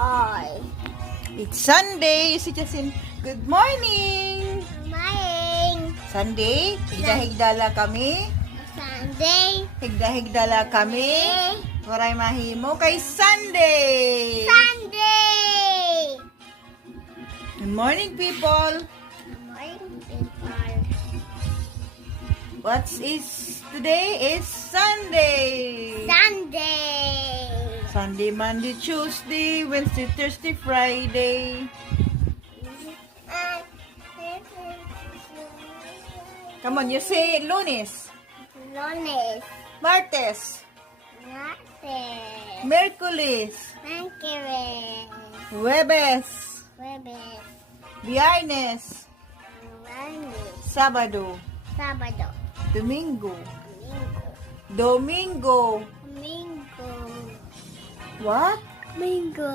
Hi. It's Sunday, si Jasin. Good morning! Morning. Sunday, higda-higdala kami. Sunday. Higda-higdala kami. Waray mahimo kay Sunday! Sunday. Good morning, people! Morning, people. Today is Sunday! Sunday. Sunday, Monday, Tuesday, Wednesday, Thursday, Friday. Come on, you say Lunes, Lunes. Martes, Martes. Merkulis, Mercury. Huwebes, Jueves. Biyernes, Lunes. Sabado, Sábado. Domingo, Domingo. Domingo. Domingo. What? Domingo.